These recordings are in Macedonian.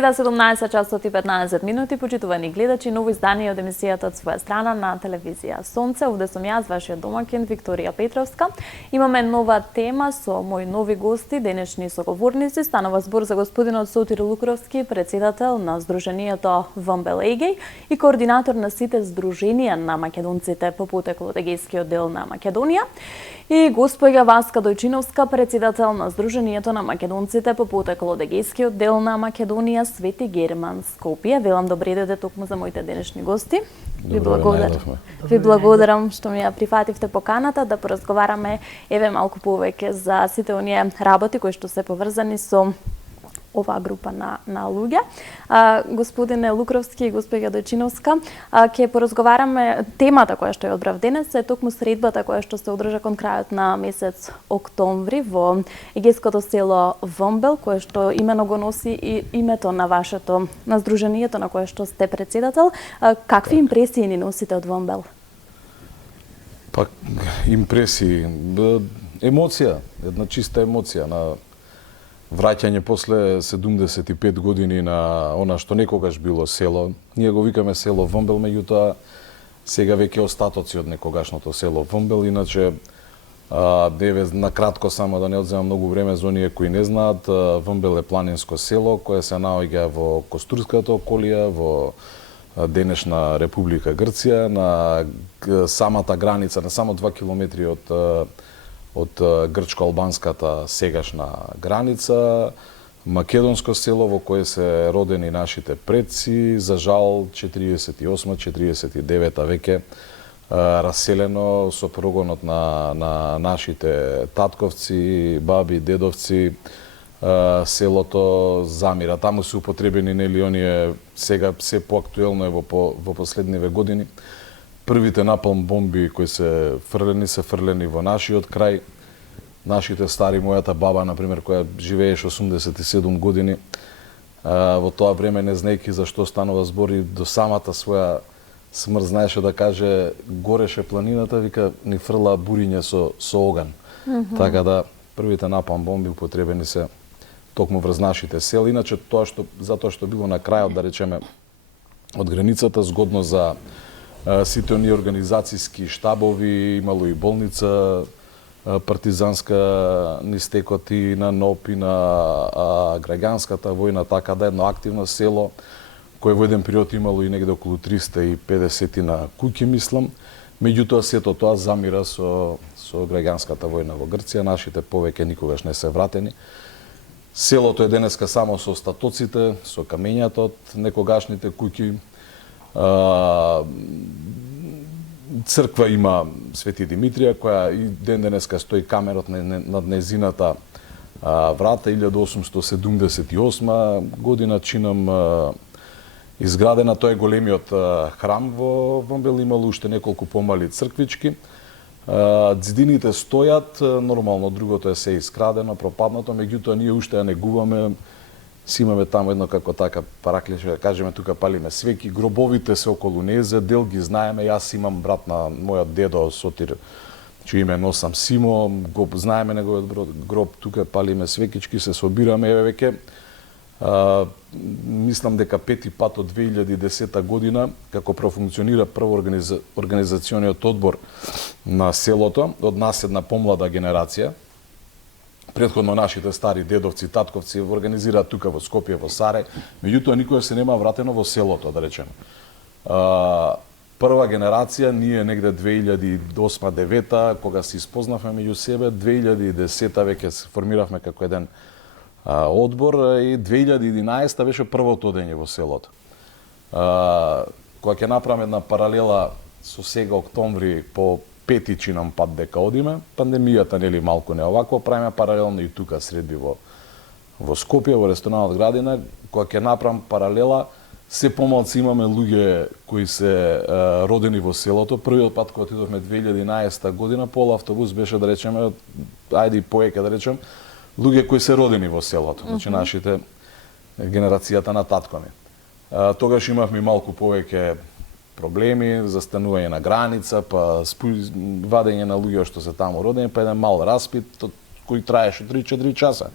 Среда 17 часот и 15 минути, почитувани гледачи, ново издание од емисијата од своја страна на телевизија Сонце. Овде сум јас, вашиот домаќин Викторија Петровска. Имаме нова тема со мои нови гости, денешни соговорници. Станува збор за господинот Сотир Лукровски, председател на Сдруженијето ВМБЛ Егеј и координатор на сите здруженија на македонците по потекло од Егејскиот дел на Македонија. И госпоѓа Васка Дојчиновска, председател на Сдруженијето на македонците по потекло од Егејскиот дел на Македонија, Свети Герман, Скопје. Велам добре дојде токму за моите денешни гости. Ви благодарам што ми ја прифативте поканата да поразговараме еве малку повеќе за сите оние работи кои што се поврзани со оваа група на луѓе. Господине Лукровски и госпоѓа Дојчиновска, ќе поразговараме темата која што ја одбрав денес е токму средбата која што се одржа кон крајот на месец октомври во егејското село ВМБЛ, кое што имено го носи и името на вашето на здруженијето на кое што сте председател. Какви импресии ни носите од ВМБЛ? Па импресии, емоција, една чиста емоција на враќање после 75 години на она што некогаш било село. Ние го викаме село ВМБЛ, меѓутоа сега веќе остатоци од некогашното село ВМБЛ. Иначе, на кратко само да не одземам многу време за оние кои не знаат, ВМБЛ е планинско село кое се наоѓа во Костурската околија, во денешна Република Грција, на самата граница, на само 2 километри од грчко-албанската сегашна граница, македонско село во кое се родени нашите предци, за жал 48-49 веќе раселено со прогонот на нашите татковци, баби, дедовци, селото замира. Таму се употребени нели оние сега се поактуелно е во последниве години. Првите напалм бомби кои се фрлени во нашиот крај. Нашите стари, мојата баба, например, која живееше 87 години, во тоа време не знаејќи за што станува збор и до самата своја смрт знаеше да каже гореше планината, вика ни фрла буриње со оган. Така да првите напалм бомби употребени се токму врз нашите села. Иначе затоа што било на крајот, да речеме, од границата, згодно за сите оние организацијски штабови, имало и болница партизанска низ текот и на НОП и на граѓанската војна, така да едно активно село кое во еден период имало и негде околу 350 на куќи, мислам. Меѓутоа сето тоа замира со граѓанската војна во Грција, нашите повеќе никогаш не се вратени. Селото е денеска само со остатоците, со камењата од некогашните куќи. Црква има Свети Димитрија, која и ден денеска стои камерот над незината врата, 1878 година чинам изградена. Тоа е големиот храм во ВМБЛ, имало уште неколку помали црквички. Ѕидините стојат, нормално другото е се искрадено, пропаднато, меѓутоа ние уште ја негуваме. Си имаме таму едно како така параклише, да кажеме, тука палиме свеки, гробовите се околу незе, дел ги знаеме. Јас имам брат на мојот дедо Сотир, чиј име носам Симо, го знаеме неговиот гроб, тука палиме свекички, се собираме еве веќе. Мислам дека пети пат од 2010 година, како профункционира прво организациониот одбор на селото, од нас една помлада генерација. Претходно нашите стари дедовци, татковци организираат тука во Скопје, во Сарај, меѓутоа никој се нема вратено во селото, да речеме. Прва генерација, ние негде 2008-2009, кога се испознавме меѓу себе, 2010 веќе се формиравме како еден одбор и 2011 беше првото одење во селото. Кога ќе направиме една паралела со сега октомври по пети чинам пат дека одиме, пандемијата нели малку не овакво, правиме паралелно и тука средби во Скопје, во ресторанот Градина. Кога ќе направам паралела, се помалци имаме луѓе кои се родени во селото. Првиот пат кога отидовме 2011 година, пол автобус беше, да речеме, ајде и поеќе да речем, луѓе кои се родени во селото, значи нашите генерацијата на татко ми. Тогаш имавме малку повеќе проблеми, застанување на граница, па вадење на луѓе што се таму родени, па еден мал распит кој траеше 3-4 часа.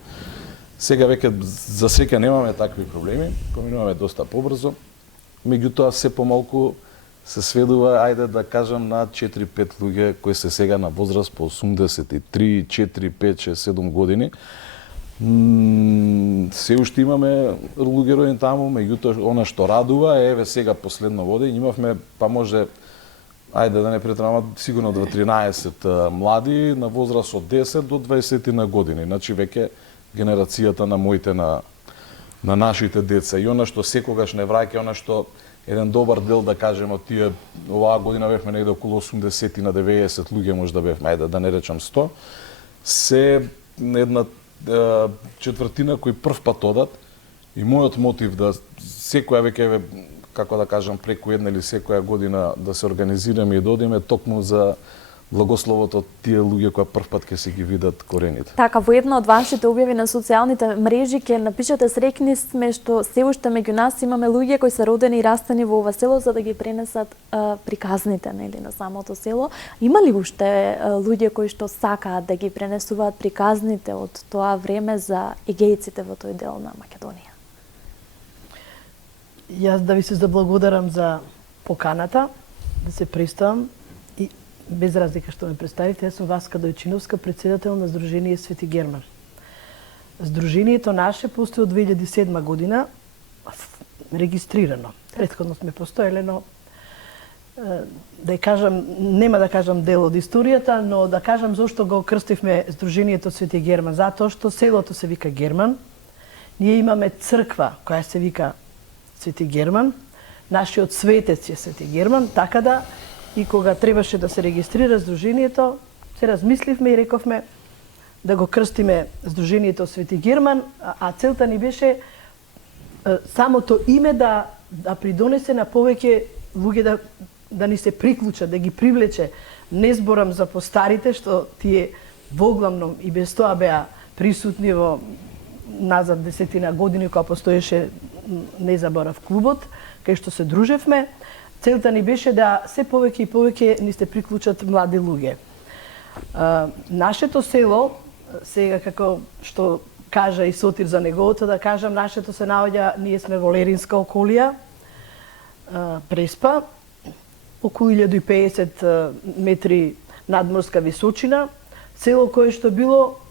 Сега веќе за среќа немаме такви проблеми, поминуваме доста побрзо. Меѓутоа се помалку се сведува, ајде да кажам, на 4-5 луѓе кои се сега на возраст по 83, 4, 5, 6, 7 години. Се уште имаме луѓе родени таму, меѓутоа она што радува е, еве сега последно води, имавме, па може, ајде да не претраваме, сигурно 13 млади на возраст од 10 до 20 на години. Значи веќе генерацијата на моите, на нашите деца. И она што секогаш не враќа, она што еден добар дел, да кажем, од тие, оваа година бевме негде околу 80 на 90 луѓе, може да бевме, ајде да не речам 100, се една четвртина кои прв пат одат. И мојот мотив да секоја веќе, како да кажам, преку една или секоја година да се организираме и да одиме токму за благословото од тие луѓе кои прв пат ќе се ги видат корените. Така, во една од вашите објави на социјалните мрежи ќе напишете: среќни сме што се уште меѓу нас имаме луѓе кои се родени и растени во ова село за да ги пренесат приказните, нели, на самото село. Има ли уште луѓе кои што сакаат да ги пренесуваат приказните од тоа време за егејците во тој дел на Македонија? Јас да ви се заблагодарам за поканата, да се представам и без разлика што ме представите, јас сум Васка Дојчиновска, председател на Сдружение Свети Герман. Сдружението наше постои од 2007 година, регистрирано. Претходно сме постоеле, но да кажам, нема да кажам дел од историјата, но да кажам зошто го крстивме Сдружението Свети Герман. Затоа што селото се вика Герман, ние имаме црква која се вика Свети Герман, нашиот светец е Свети Герман, така да и кога требаше да се регистрира Сдружението, се размисливме и рековме да го крстиме Сдружението Свети Герман, а целта ни беше самото име да придонесе на повеќе луѓе да ни се приклучат, да ги привлече. Не зборам за постарите, што тие воглавном и без тоа беа присутни во назад 10 години кога постоеше Не заборав клубот, кај што се дружевме. Целта ни беше да се повеќе и повеќе ни се приклучат млади луѓе. Нашето село, сега како што кажа и Сотир за неговото, да кажам, нашето се наоѓа, ние сме во Леринска околија, Преспа, околу 1050 метри надморска височина, село кое што било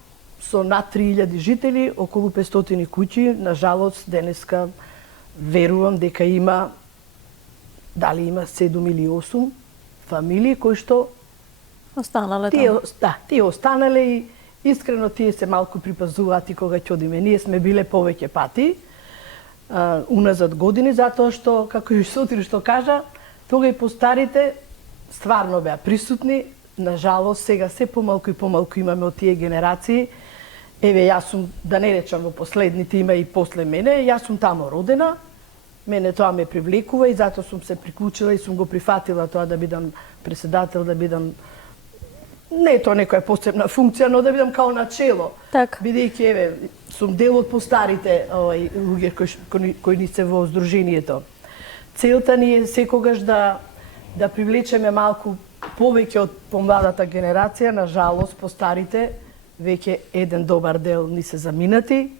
со над 3000 жители, околу 500 куќи. На жалост, денеска верувам дека има, дали има 7 или 8 фамилии кои што останале таму. Тие останале и искрено тие се малку припазуваат и кога ќе одиме. Ние сме биле повеќе пати уназад години, затоа што, како и Сотир што кажа, тога и постарите стварно беа присутни. На жалост, сега се помалку и помалку имаме од тие генерации. Еве, јас сум, да не речам во последните, има и после мене, јас сум тамо родена, мене тоа ме привлекува и затоа сум се приклучила и сум го прифатила тоа да бидам председател, да бидам, не е тоа некоја посебна функција, но да бидам као начело. Так. Бидејќи, еве, сум дел од постарите луѓе кои ни се во Сдружението. Целта ни е секогаш да привлечеме малку повеќе од помладата генерација. На жалост, постарите веќе еден добар дел ни се заминати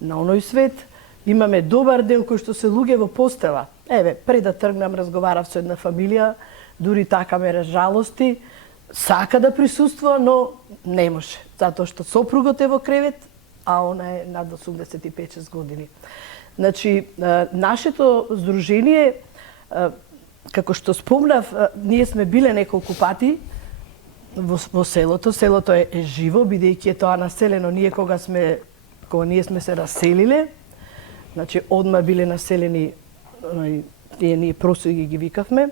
на оној свет. Имаме добар дел кои што се луѓе во постела. Еве, пред да тргнам, разговарав со една фамилија, дури така ме жалости, сака да присуствува, но не може, затоа што сопругот е во кревет, а она е над 85-6 години. Значи, нашето здружение, како што спомнав, ние сме биле неколку пати во селото. Селото е живо, бидејќи е тоа населено. Кога ние сме се раселиле, значи одма биле населени, тие ние просоги ги викавме,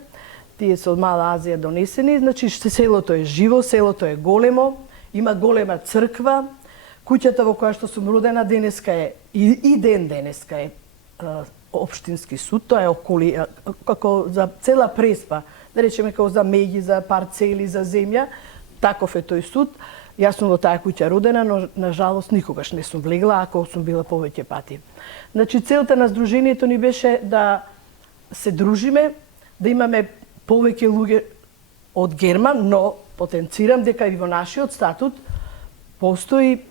тие се од Мала Азија донесени. Значи селото е живо, селото е големо, има голема црква. Куќата во која што сум родена денеска е и ден денеска е општински суд, тоа е околи, како за цела Преспа, да речеме како за меѓи, за парцели, за земја, таков е тој суд. Јас сум во таа куќа родена, но на жалост никогаш не сум влегла, ако сум била повеќе пати. Значи целта на Сдружението ни беше да се дружиме, да имаме повеќе луѓе од Герман, но потенцирам дека и во нашиот статут постои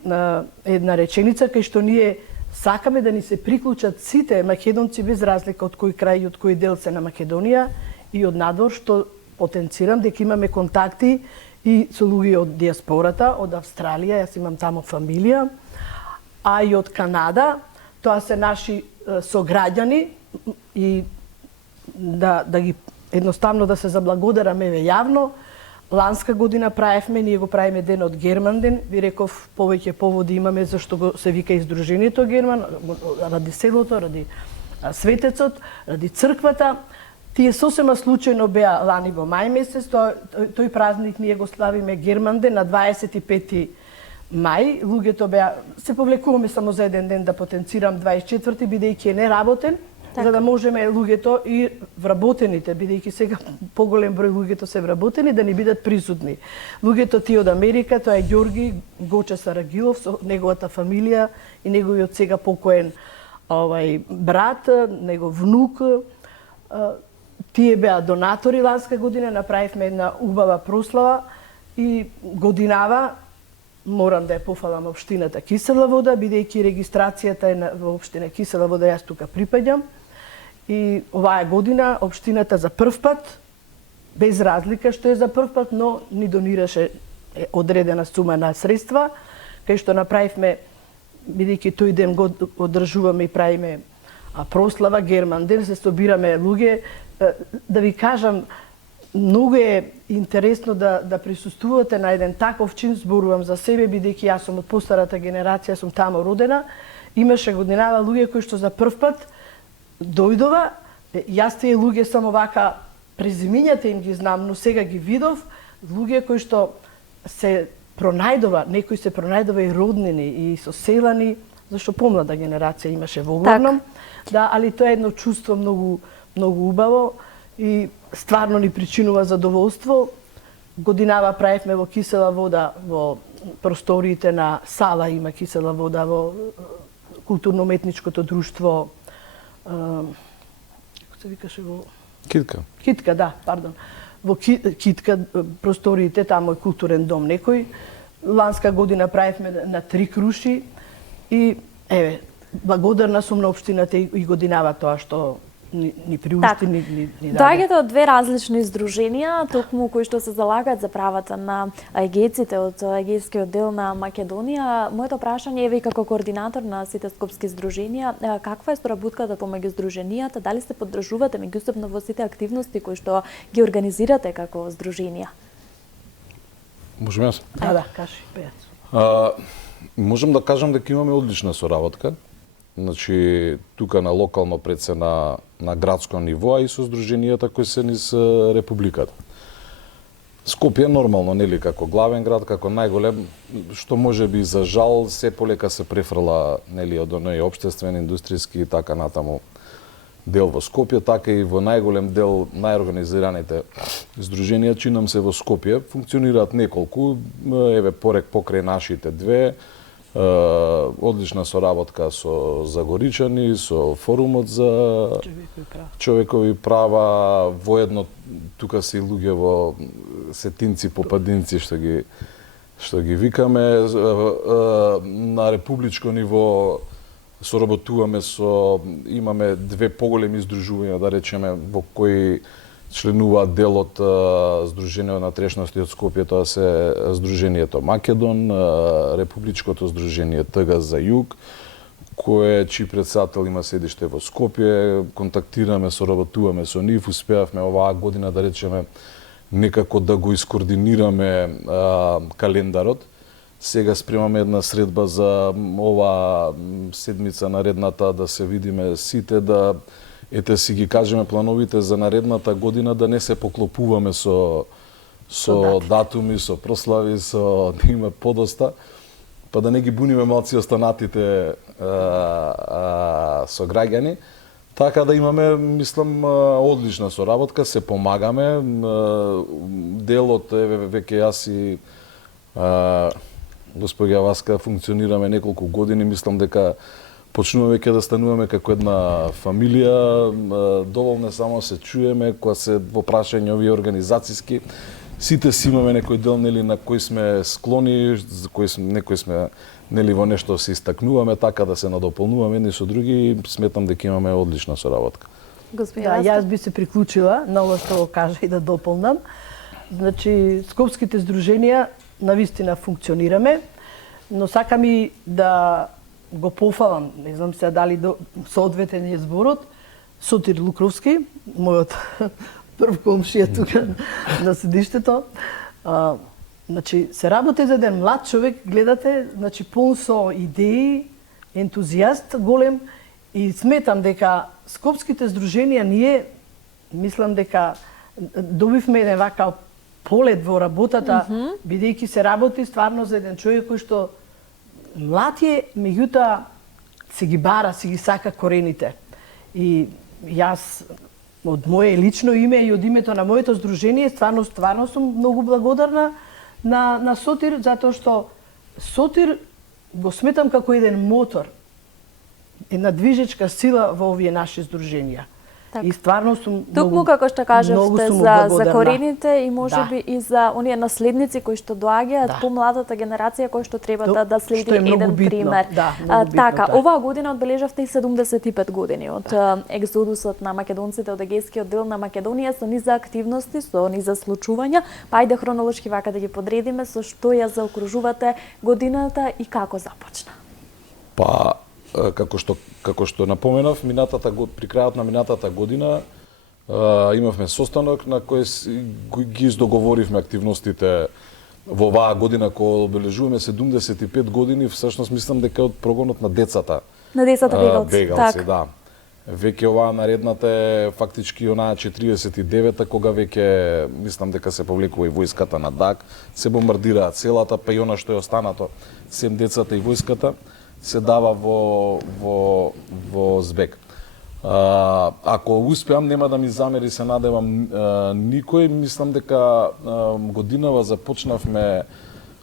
една реченица кај што ние Сакаме да ни се приклучат сите македонци без разлика од кој крај и од кој дел се на Македонија и од надвор, што потенцирам дека имаме контакти и со луѓе од диаспората, од Австралија, јас имам таму фамилија, а и од Канада. Тоа се наши сограѓани и да ги едноставно да се заблагодараме јавно. Ланска година ние го правиме денот Герман ден. Ви реков, повеќе поводи имаме зашто го се вика издружението Герман, ради селото, ради светецот, ради црквата. Тие сосема случајно беа лани во мај месец, тој празник ние го славиме Герман ден на 25 мај. Луѓето беа, се повлекуваме само за еден ден да потенцирам 24-ти, бидејќи е неработен, за да можеме луѓето и вработените, бидејќи сега поголем број луѓето се вработени, да ни бидат присутни. Луѓето тие од Америка, тоа е Ѓорги Гоча Сарагилов со неговата фамилија и неговиот сега покоен брат, негов внук. Тие беа донатори ланска година, направивме една убава прослава и годинава морам да ја пофалам општината Кисела Вода, бидејќи регистрацијата е во општина Кисела Вода, јас тука припаѓам. И оваа година општината за прв пат, без разлика што е за прв пат, но ни донираше одредена сума на средства, кај што направивме, бидејќи тој ден го одржуваме и правиме прослава Герман ден, се собираме луѓе. Да ви кажам, многу е интересно да присуствувате на еден таков чин, зборувам за себе, бидејќи јас сум од постарата генерација, сум тамо родена. Имаше годинава луѓе кои што за прв пат дојдова, јас тие луѓе само вака презимињата им ги знам, но сега ги видов, луѓе кои што се пронајдова, некои се пронајдова и роднини и соселани, зашто помлада генерација имаше во главном. Да, али тоа е едно чувство многу убаво и стварно ни причинува задоволство. Годинава правевме во Кисела Вода, во просториите на Сала има Кисела Вода, во културно-уметничкото друштво, како се викаше во... Китка, да, пардон. Во Китка, просториите, тамо е културен дом некој. Ланска година правевме на 3 круши и, благодарна сум на општината и годинава тоа што ни приушти, ни даде. Доаѓате од две различни издруженија, токму кои што се залагаат за правата на егејците од егејскиот дел на Македонија. Моето прашање е ви како координатор на сите скопски издруженија, каква е соработката помеѓу издруженијата, дали се поддржувате меѓусебно во сите активности кои што ги организирате како издруженија? Можем јас? Да, кажи, Пејац. Можем да кажам дека имаме одлична соработка. Значи, тука на локално пред се на градско ниво, а и со здруженијата кои се низ Републиката. Скопје нормално, нели, како главен град, како најголем, што може би за жал се полека се префрла, нели, од оној општествен, индустријски и така натаму дел во Скопје, така и во најголем дел најорганизираните здруженија, чинам се во Скопје, функционираат неколку, покрај нашите две, одлична соработка со Загоричани, со форумот за човекови права, воедно тука се и луѓе во сетинци, попадинци што ги викаме. На републичко ниво соработуваме имаме две поголеми издружувања, да речеме, во кои членуваат дел од Сдруженијето на трешности од Скопје, тоа се Сдруженијето Македон, Републичкото Сдружение ТГ за Југ, чиј председател има седиште во Скопје. Контактираме, соработуваме со нив, успеавме оваа година, да речеме, некако да го искоординираме календарот. Сега спремаме една средба за оваа седмица наредната, да се видиме сите, да си ги кажеме плановите за наредната година, да не се поклопуваме со датуми, со прослави, да има подоста, па да не ги буниме малци останатите со граѓани. Така да имаме, мислам, одлична соработка, се помагаме. Делот, веќе јас и господја Васка функционираме неколку години, мислам дека почнуваме веќе да стануваме како една фамилија, доволно само се чуеме, кога се во прашање овие организацијски, Сите си имаме некој дел нели на кој сме склони, за некој сме нели во нешто се истакнуваме, така да се надополнуваме едни со други, сметам дека имаме одлична соработка. Да, јас би се приклучила на ова што го кажа и да дополнам. Значи, скопските здруженија навистина функционираме, но сакам и да го пофалам, не знам се дали соодветен е зборот, Сотир Лукровски, мојот прв комшија тука на седиштето. Значи, се работи за еден млад човек, гледате, значи, полн со идеи, ентузијаст голем, и сметам дека скопските здруженија ние, мислам дека добивме еден вака полет во работата, бидејќи се работи стварно за еден човек кој што млад е, меѓутоа се ги бара, се ги сака корените. И јас од моje лично име и од името на моето здружение стварно сум многу благодарна на Сотир, затоа што Сотир го сметам како еден мотор, една движечка сила во овие наши здруженија. Так. И стварно сум Тукму како што кажавте за корените и можеби и за оние наследници кои што доаѓаат, помладата генерација кои што треба да следи еден пример. Така, оваа година одбележавте и 75 години од екзодусот на македонците од егејскиот дел на Македонија со низа активности, со низа случувања. Па ајде хронолошки вака да ги подредиме со што ја заокружувате годината и како започна. Па како што напоменав, при крајот на минатата година имавме состанок на кој ги договоривме активностите во оваа година кога обележуваме 75 години, всушност мислам дека од прогонот на децата. На децата бегалци, да. Веќе оваа наредната е фактички онаа 49-та, кога веќе мислам дека се повлекува и војската на ДАК, се бомбардираат селата, па и она што е останато, сем децата и војската, се дава во збег. Ако успеам, нема да ми замери, се надевам никој. Мислам дека годинава започнавме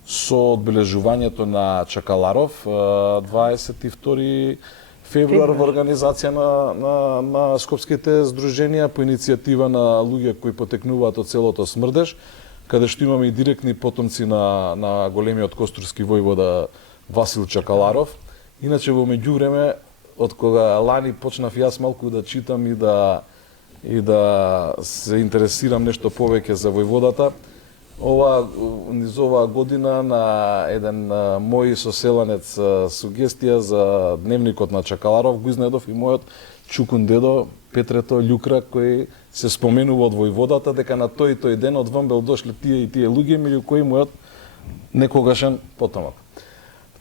со одбележувањето на Чакаларов, 22 февруар во организација на скопските здруженија по иницијатива на луѓе кои потекнуваат од селото Смрдеш, каде што имаме и директни потомци на големиот костурски војвода Васил Чакаларов. Иначе во меѓувреме, од кога лани почнав јас малку да читам и да се интересирам нешто повеќе за војводата, низ оваа година на еден мој соселанец сугестија за дневникот на Чакаларов го изнедов и мојот чукун дедо Петрето Љукра, кој се споменува од војводата дека на тој ден од Вамбел дошле тие и тие луѓе, меѓу кои мојот некогашен потомок.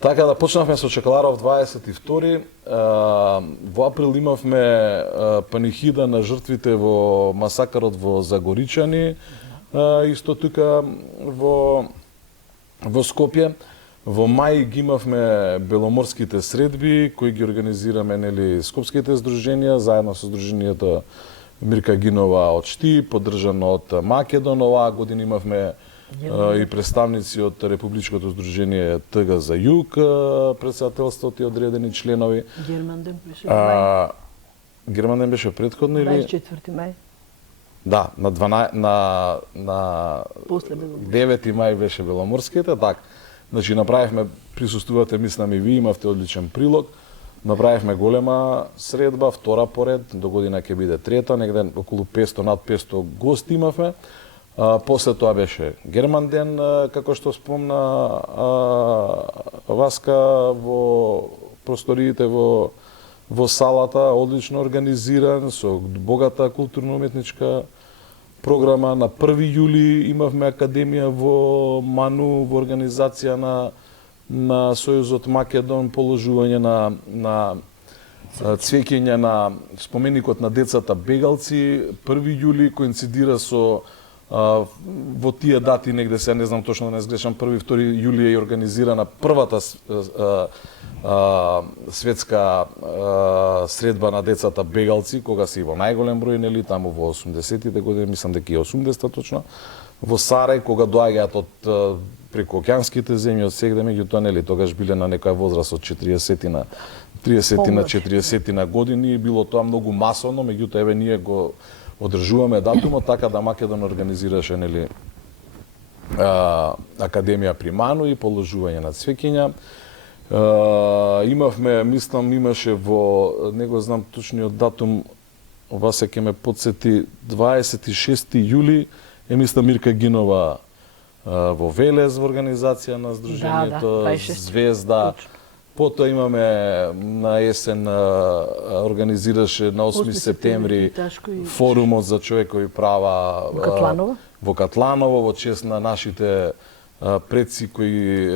Така да почнавме со Чакаларов 22. Во април имавме панихида на жртвите во масакарот во Загоричани, исто тука во Скопје. Во мај ги имавме беломорските средби кои ги организираме нели скопските здруженија заедно со здруженијето Мирка Гинова од Шти, поддржано од Македон. Оваа година имавме и представници од Републичкото здружение ТГ за Југ, председателството и одредени членови. Германден беше претходно или 24 мај? Да, на 9 мај беше Беломорските, така. Значи направивме, присуствувате, мислам и ви, имавте одличен прилог. Направивме голема средба, втора поред, до година ќе биде трета, негде околу 500, над 500 гости имавме. После тоа беше Германден, како што спомна Васка, во просториите во салата, одлично организиран, со богата културно-уметничка програма. На 1 јули имавме академија во Ману, во организација на Сојузот Македон, положување на цвеќење на споменикот на децата бегалци. 1 јули коинцидира со во тие дати негде се, не знам точно да не сгрешам, 1-2 јули е организирана првата светска средба на децата бегалци, кога се и во најголем број, нели, таму во 80-тите години, мислам дека и 80-та точно, во Сарај, кога доаѓаат од преку океанските земји, од сегде, меѓутоа, нели, тогаш биле на некоја возраст од 40 на 40 на години, било тоа многу масовно, меѓутоа, еве ние го одржуваме датумот така да Македон организираше, нели, Академија Приману и положување на цвеќиња. Имавме, мислам, имаше во, не го знам точниот датум, Васе ќе ме подсети, 26 јули, мислам Мирка Гинова во Велес во организација на Сдруженијето Звезда. Потоа имаме на есен организираше на 8 септември форумот за човекови права во Катланово во чест на нашите предци кои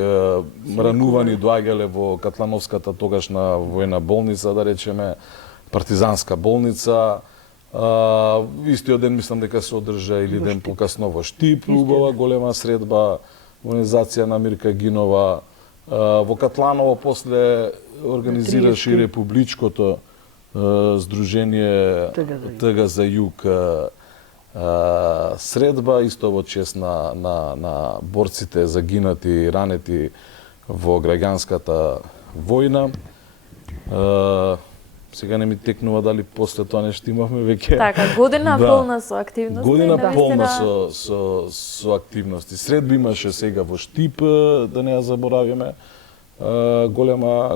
ранувани доаѓале во Катлановската тогашна војна болница, да речеме, партизанска болница. Истиот ден мислам дека се одржа или ден покасно во Штип, убава голема средба, организација на Мирка Гинова. Во Катланово после организираше и републичкото Сдружение ТГ за Југ средба, исто во чест на борците загинати и ранети во граѓанската војна. Сега не ми текнува дали после тоа нешто имавме веќе. Така, година полна со активности. Година полна со активности. Средби имаше сега во Штип, да не ја заборавиме.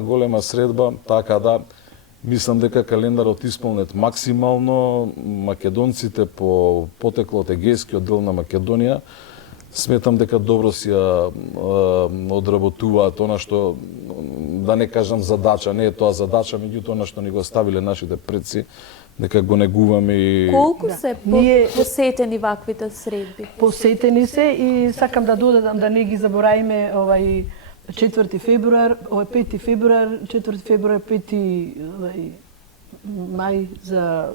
Голема средба, така да мислам дека календарот исполнет максимално. Македонците по потекло од егејскиот дел на Македонија сметам дека добро си ја одработуваат она што, да не кажам задача, не е тоа задача, меѓутоа она што ни го ставиле нашите предци, дека го негуваме и... Колку се посетени ваквите средби? Посетени се и сакам да додадам да не ги заборавиме 4 февруар, 5 февруар, 4 февруар, 5 мај за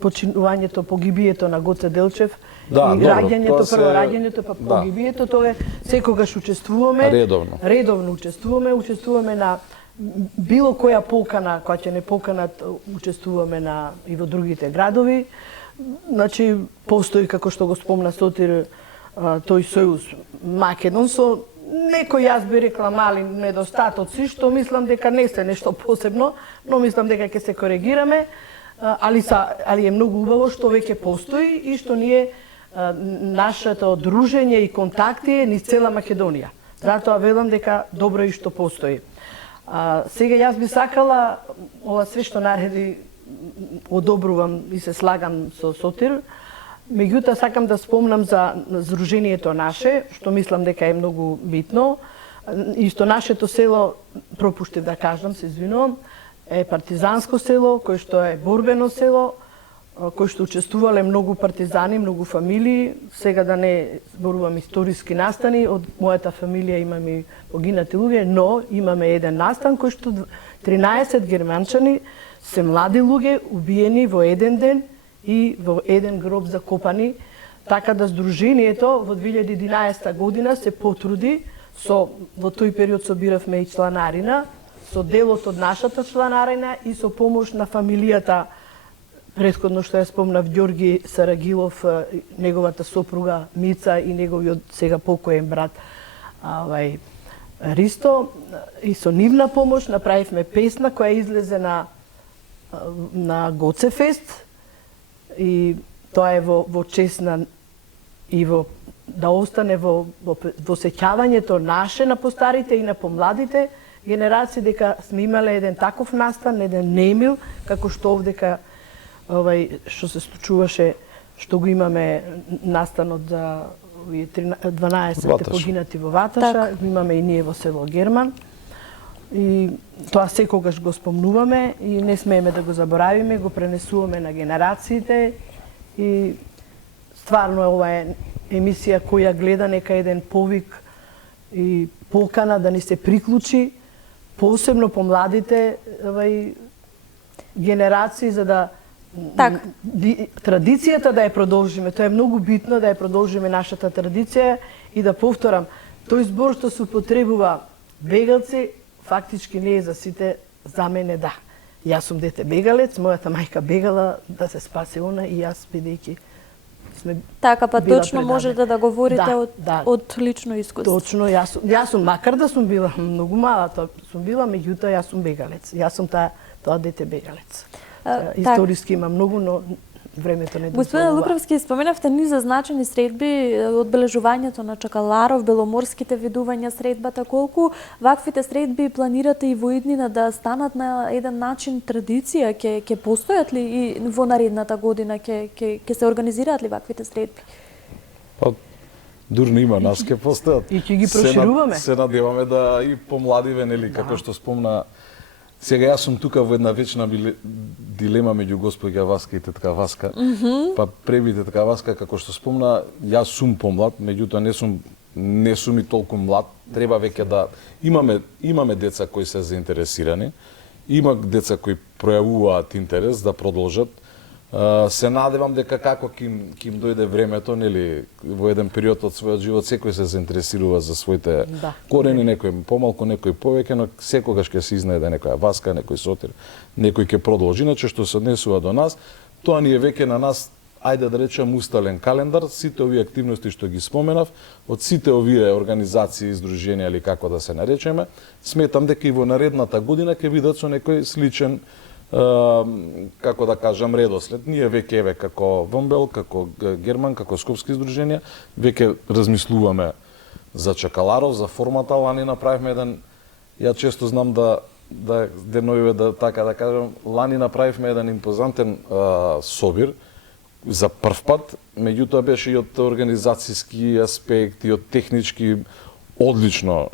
починувањето, погибието на Гоце Делчев и раѓањето, прво раѓањето, па погибието, тоа е секогаш учествуваме. Редовно учествуваме на било која покана, која ќе не поканат, учествуваме и во другите градови. Значи, постои, како што го спомна Сотир, тој сојуз Македон со некој, јас би рекла, мали недостатоци, што мислам дека не се нешто посебно, но мислам дека ќе се коригираме, али е многу убаво што веќе постои и што ние нашето дружење и контакти е низ цела Македонија. Затоа велам дека добро и што постои. Сега јас би сакала ова све што нареди, одобрувам и се слагам со Сотир. Меѓутоа сакам да спомнам за Сдруженијето наше, што мислам дека е многу битно. Исто нашето село, пропуштив да кажам, се извинувам, е партизанско село, кој што е борбено село, кој што учествувале многу партизани, многу фамилии. Сега да не зборувам историски настани, од мојата фамилија имаме погинати луѓе, но имаме еден настан кој што 13 германчани се млади луѓе убиени во еден ден и во еден гроб закопани. Така да Сдруженијето во 2011 година се потруди, во тој период собиравме и чланарина, со делот од нашата чланарина и со помош на фамилијата, претходно што ја спомнав, Ѓорги Сарагилов, неговата сопруга Мица и неговиот сега покоен брат Ристо. И со нивна помош направивме песна која излезе на Гоцефест и тоа е во чест на и да остане во сеќавањето наше на постарите и на помладите генерации дека сме имале еден таков настан, еден немил, како што овдека што се случуваше, што го имаме настанот за 12 погинати во Ваташа, имаме и ние во село Герман. И тоа секогаш го спомнуваме и не смееме да го заборавиме, го пренесуваме на генерациите и стварно ова е емисија која гледа нека еден повик и покана да ни се приклучи, посебно помладите генерации, за да традицијата да ја продолжиме. Тоа е многу битно, да ја продолжиме нашата традиција и да повторам, тој збор што се употребува бегалци, фактички не е за сите, за мене да. Јас сум дете бегалец, мојата мајка бегала да се спаси она и јас бидејќи сме така, па точно можете да говорите од лично искуство. Точно, јас сум, макар да сум била многу мала, сум била, меѓутоа јас сум бегалец. Јас сум тоа дете бегалец. Историски има многу, но времето не Господин дозволува. Лукровски, споменавте низа значени средби, одбележувањето на Чакаларов, беломорските видувања средбата. Колку ваквите средби планирате и во иднина да станат на еден начин традиција? Ќе постојат ли и во наредната година? Ќе се организираат ли ваквите средби? Па, дурно има нас ќе постојат. И ќе ги прошируваме. Се надеваме да и помладиве, нели, како што спомна. Сега јас сум тука во една вечна дилема меѓу госпоѓа Васка и тетка Васка. Па преби тетка Васка, како што спомна, јас сум помлад, меѓутоа не сум и толку млад. Треба веќе да имаме деца кои се заинтересирани, има деца кои пројавуваат интерес да продолжат. Се надевам дека како ќе им дојде времето, нели, во еден период од својот живот секој се заинтересирува за своите корени, некој помалку, некој повеќе, но секогаш ќе се изнајде некоја Васка, некој Сотир, некој ќе продолжи. Иначе што се однесува до нас, тоа ни е веќе на нас, ајде да речем, устален календар, сите овие активности што ги споменав, од сите овие организации, издруженија или како да се наречеме, сметам дека и во наредната година ќе бидат со некој сличен како да кажам, редослед. Ние веќе еве како Вомбел, како Герман, како Скопски издруженија, веќе размислуваме за Чакаларов, за формата. Лани направивме еден, ја често знам да деновиве да така да кажам, лани направивме еден импозантен собир за прв пат, меѓутоа беше и од организацијски аспект и од технички одлично,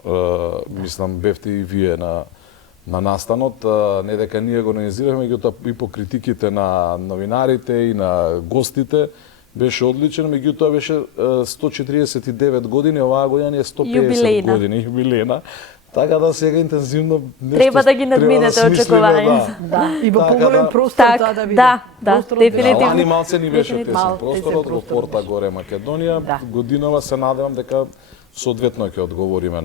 мислам, бевте и вие на настанот, не дека ние го организираме, меѓутоа и по критиките на новинарите и на гостите беше одличен, меѓутоа беше 149 години, оваа година е 150 години, јубилејна. Така да сега интензивно нешто треба да ги надминете очекувањата. Да, и во поголем простор тоа да биде. Да, дефинитивно. Лани малце ни беше тесен просторот во Порта Горе, Македонија. Годинава се надевам дека соодветно ќе одговориме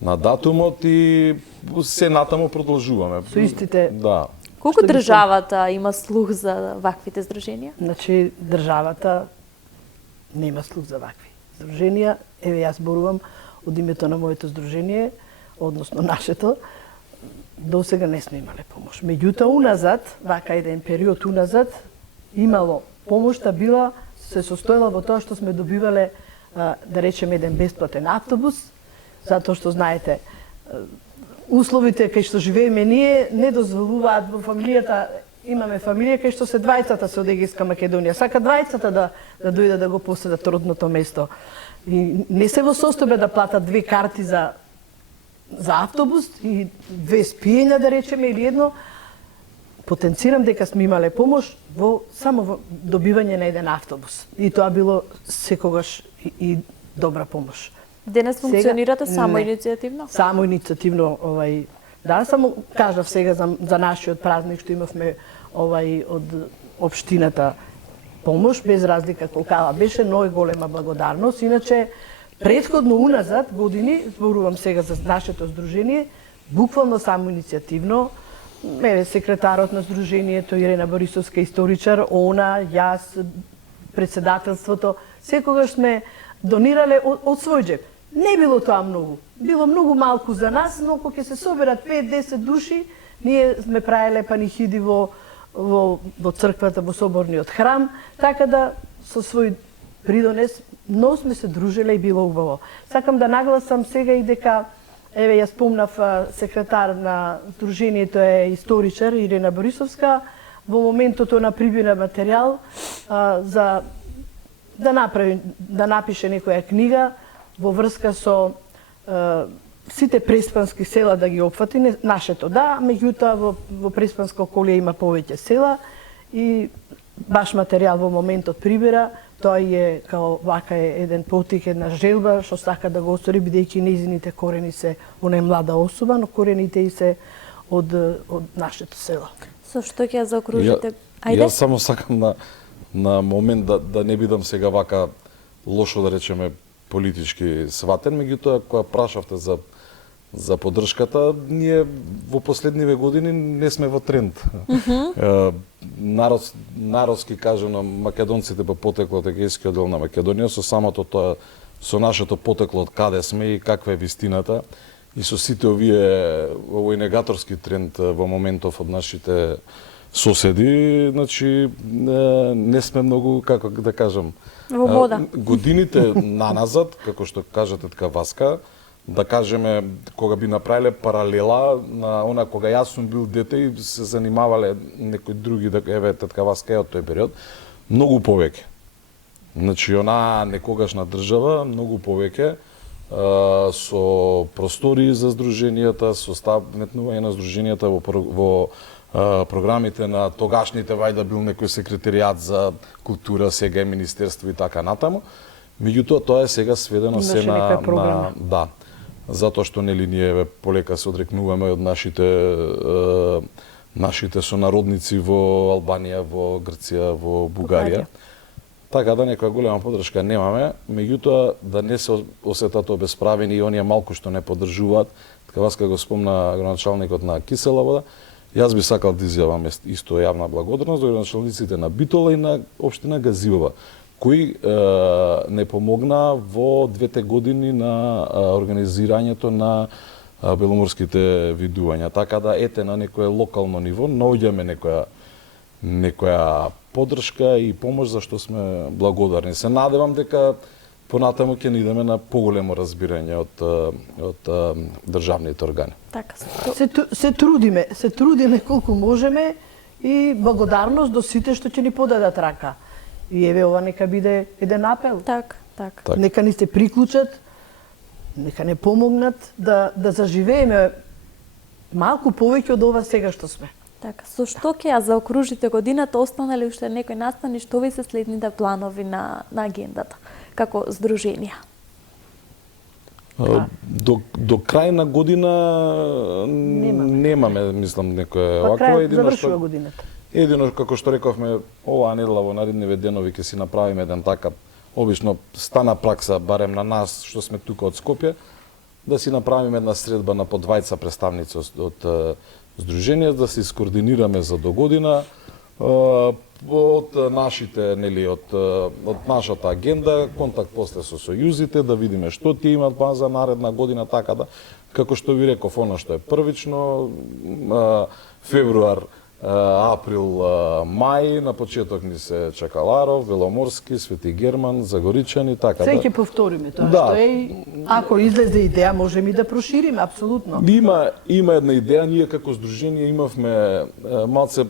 на датумот и се натаму продолжуваме. Со истите. Да. Колку државата има слух за ваквите здруженија? Значи, државата нема слух за вакви здруженија. Еве, јас зборувам од името на моето здружение, односно нашето, до сега не сме имале помош. Меѓутоа, уназад, вака еден период уназад, имало помошта била, се состоела во тоа што сме добивале, да речеме, еден бесплатен автобус, затоа што, знаете, условите кај што живееме ние не дозволуваат во фамилијата, имаме фамилија кај што се двајцата се од Егејска Македонија, сака двајцата да дојдат да го поседат родното место. И не се во состојба да платат 2 карти за автобус и 2 спиења, да речеме, или едно. Потенцирам дека сме имале помош само во добивање на еден автобус. И тоа било секогаш и добра помош. Денес функционирате само иницијативно? Само иницијативно, да, само кажав сега за нашиот празник што имавме од општината помош, без разлика колкава беше, но и голема благодарност. Иначе, претходно уназад години, зборувам сега за нашето здружение, буквално само иницијативно, секретарот на здружението Ирена Борисовска, историчар, она, јас, председателството, секогаш сме донирале од свој джеб. Не било тоа многу. Било многу малку за нас, но кога ќе се соберат 5-10 души, ние сме правеле панихиди во црквата, во соборниот храм, така да со свој придонес, но сме се дружеле и било убаво. Сакам да нагласам сега и дека, еве, ја спомнав, секретар на здружението е историчар Ирена Борисовска, во моментот она прибира материјал за да напише некоја книга во врска со сите преспански села да ги опфати, нашето да, меѓутоа во преспанско околие има повеќе села и баш материјал во моментот прибира, тоа е као вака е еден потик, една желба што сака да го остори, бидејќи нејзините корени се, она е млада особа, но корените и се од нашето село. Со што ќе заокружите? Ајде. Јас само сакам на момент да не бидам сега вака лошо да речеме политички сватен, меѓутоа кога прашавте за поддршката, ние во последниве години не сме во тренд. Народски кажано, македонците по потекло од Егејскиот дел на Македонија, со самото тоа, со нашето потекло од каде сме и каква е вистината, и со сите овој негаторски тренд во моментов од нашите соседи, значи не сме многу, како да кажам, Во вода. Годините наназад, како што кажете така Васка, да кажеме кога би направиле паралела на она кога јас сум бил дете и се занимавале некои други, еве така Васка е од тој период, многу повеќе. Значи, она некогашна држава, многу повеќе, со простори за здруженијата, со метнување на здруженијата во програмите на тогашните, вајда бил некој секретаријат за култура, сега е министерство и така натаму. Меѓутоа, тоа е сега сведено се на да, затоа што нели ние полека се одрекнуваме од нашите сонародници во Албанија, во Грција, во Бугарија. Така да некоја голема поддршка немаме, меѓутоа да не се осетат обесправени и оние малку што не поддржуваат. Така Васка го спомна градоначалникот на Кисела Вода. Јас би сакал да изјавам исто јавна благодарност до градоначалниците на Битола и на општина Газивова, кои не помогна во 2 години на организирањето на беломорските видувања. Така да ете на некое локално ниво наоѓаме некоја поддршка и помош за што сме благодарни. Се надевам дека понатаму ќе ни идеме на поголемо разбирање од државните органи. Така. Се трудиме колку можеме и благодарност до сите што ќе ни подадат рака. И еве ова нека биде еден апел. Так. Нека ни се приклучат, нека не помогнат да заживееме малку повеќе од ова сега што сме. Така, со што ќе ја заокружите годината, останали уште некои настани, што ви се следните планови на агендата, како здруженија? До крај на година немаме, мислам, некоја ваква. Завршува годината. Едино, како што рековме, оваа недела во наредниве денови ќе си направиме еден така, обично стана пракса, барем на нас, што сме тука од Скопје, да си направиме една средба на по 20 представници од здруженија, да се скоординираме за до година од нашите, нели, од нашата агенда, контакт после со сојузите, да видиме што ти имат за наредна година, така да, како што ви реков, она што е првично, февруар, април, мај, на почеток ни се чека Ларов, Беломорски, Свети Герман, Загоричани, така да. Се ќе повториме тоа што е, ако излезе идеја, можеме и да прошириме, апсолутно. Има една идеја, ние како здружение имавме малце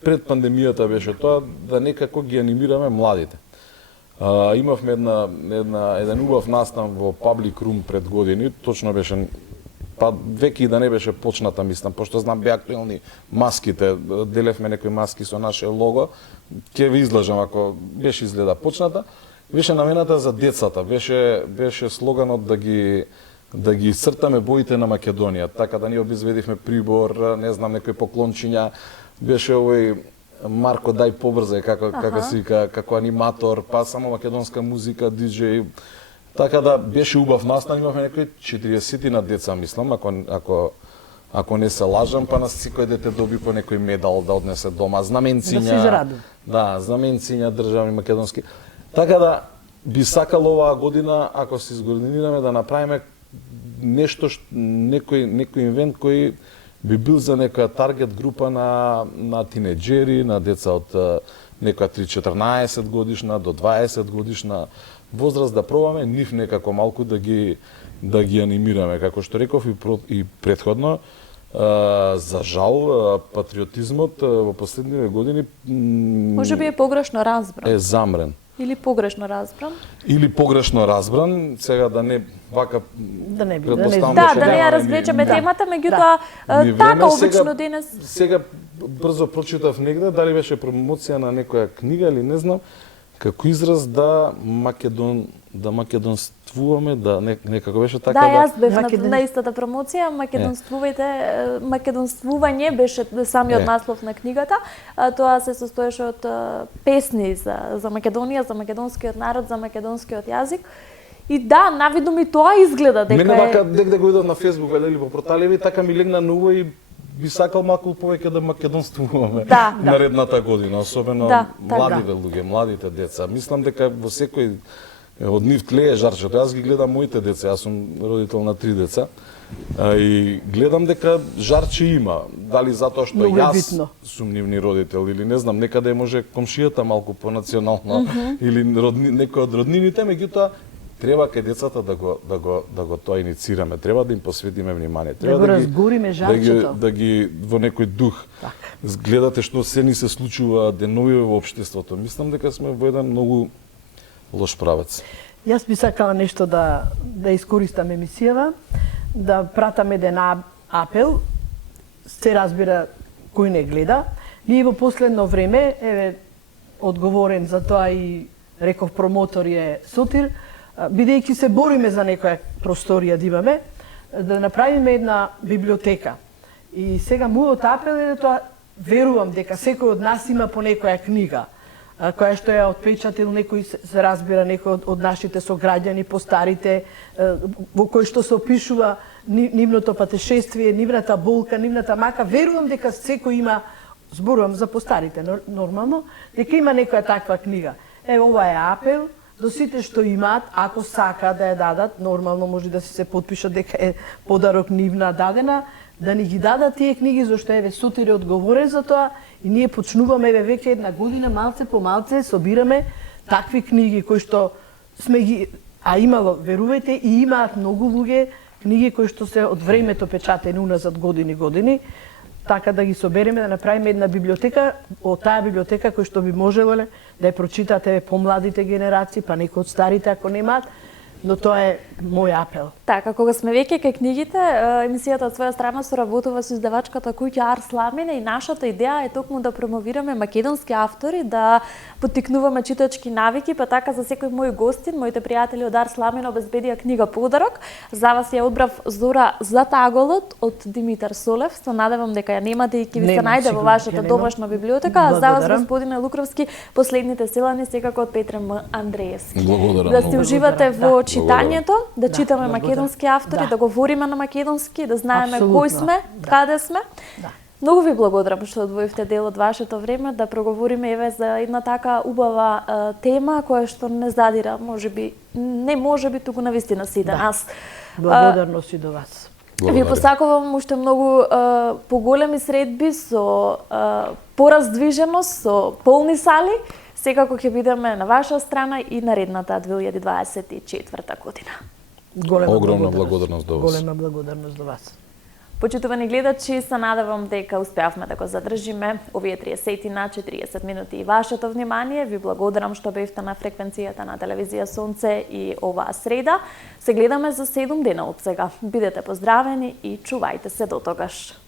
пред пандемијата беше тоа да некако ги анимираме младите. Имавме еден убав настан во Public Room пред години, точно беше па веќе и да не беше почната, мислам, пошто знам беа актуелни маските, делевме некои маски со наше лого, ќе ви излажам ако беше изгледа почната, беше намената за децата, беше слоганот да ги исцртаме боите на Македонија, така да ние обезведивме прибор, не знам, некои поклончиња, беше овој Марко дај побрзај како си како аниматор, па само македонска музика, диџеј. Така да беше убав настан, имавме некои 40 на деца, мислам, ако не се лажам, па на секој дете доби по некој медал да однесе дома, знаменциња. Да се израду. Да, знаменциња државни македонски. Така да би сакал оваа година, ако се изкоординираме, да направиме нешто, некој инвент кој би бил за некоја таргет група на тинеџери, на деца од некоја 3-14 годишна до 20 годишна возраст, да пробаме нив некако малку да ги анимираме. Како што реков и претходно, за жал, патриотизмот во последниве години може би е погрешно разбран. Е замрен. Или погрешно разбран. Или погрешно разбран, сега да не вака да не би, да не ја развлечеме темата, меѓутоа така обично денес. Сега брзо прочитав негде, дали беше промоција на некоја книга или не знам, како израз да македонствуваме, да некако беше така. Да, јас бев на истата промоција, македонствување беше самиот наслов на книгата. Тоа се состоеше од песни за Македонија, за македонскиот народ, за македонскиот јазик. И да, навидно ми тоа изгледа дека мене вака дека го видов на Facebook или по порталите, така ми легна на уво и би сакал малку повеќе да македонствуваме наредната година, особено младите луѓе, младите деца. Мислам дека во секој од нив тлее жарчето. Јас ги гледам моите деца, јас сум родител на 3 деца. И гледам дека жарче има. Дали затоа што Многу е јас битно. сум нивни родител или не знам, некаде може комшијата малку понационално или некој од роднините, меѓутоа треба кај децата да го тоа иницираме, треба да им посветиме внимание, треба го разгориме жарчето. да ги во некој дух. Гледате што се ни се случува денови во општеството. Мислам дека сме во еден многу лош правец. Јас би сакала нешто да искористам емисијава, да пратам еден апел, се разбира кој не гледа. Ние во последно време, еве, одговорен за тоа и реков промотор е Сотир, бидејќи се бориме за некоја просторија да имаме, да направиме една библиотека. И сега мојот апел е тоа, верувам дека секој од нас има по некоја книга, која што ја отпечатил некој, се разбира, некој од нашите сограѓани, постарите, во кој што се опишува нивното патешествие, нивната болка, нивната мака. Верувам дека секој има, зборувам за постарите, нормално, дека има некоја таква книга. Ова е апел до сите што имаат, ако сака да ја дадат, нормално може да се потпишат дека е подарок нивна дадена, да ни ги дадат тие книги, зашто еве Сотир е одговорен за тоа и ние почнуваме еве веќе една година малце по малце собираме такви книги кои што сме ги, а имало, верувајте, и имаат многу луѓе книги кои што се од времето печатени уназад години, така да ги собереме, да направиме една библиотека, од таа библиотека кој што би можело да ја прочитате помладите генерации, па некои од старите ако немаат, но тоа е мој апел. Така, кога сме веќе кај книгите, емисијата од своја страна соработува со издавачката куќа Арс Ламина и нашата идеја е токму да промовираме македонски автори, да поттикнуваме читачки навики, па така за секој мој гостин, моите пријатели од Арс Ламина обезбедија книга подарок. За вас ја одбрав Зора за таголот од Димитар Солев. Се надевам дека ја немате и ќе ви се најде во вашата домашна библиотека. А за вас, господине Лукровски, последните селани секако од Петре М. Андреевски. Благодарам. Да се уживате во читањето, да читаме македонски автори, да говориме на македонски, да знаеме кој сме, каде сме. Многу ви благодарам што одвоивте дел од вашето време да проговориме еве за една така убава тема која што не задира, можеби туку навистина сите нас. Благодарност и до вас. Ви посакувам уште многу поголеми средби со пораздвиженост, со полни сали. Секако ќе бидеме на ваша страна и наредната 2024 година. Огромна благодарност до вас. Голема благодарност до вас. Почитувани гледачи, се надевам дека успеавме да го задржиме овие 30 на 40 минути и вашето внимание. Ви благодарам што бевте на фреквенцијата на телевизија Сонце и оваа среда. Се гледаме за 7 дена од сега. Бидете поздравени и чувајте се до тогаш.